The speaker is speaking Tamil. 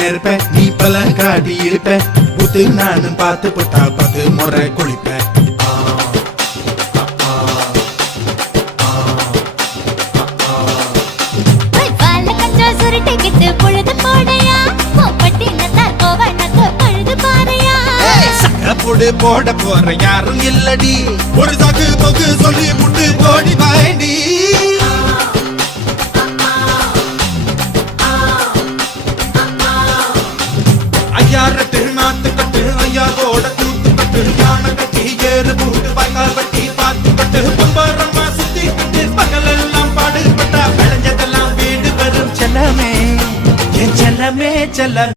நெருப்ப நீ பல காட்டி இருப்ப புத்து நானும் பார்த்து போட்டா 10 முறை குளிப்ப போட போற யாரும் இல்லடி ஒரு சாக்கு போக்கு சொல்லி புட்டு போடி பாயண்டி ஐயாரத்து நாத்து கட்டு ஐயா கோட கூத்து கட்டு யானை கட்டி ஏறு பூட்டு பாய்க்கால் வட்டி பாத்து கட்டு பம்பரமா சுத்தி கட்டு பகல் எல்லாம் பாடுபட்டா விளைஞ்சதெல்லாம் வீடு வரும் செல்லமே என் செல்லமே செல்ல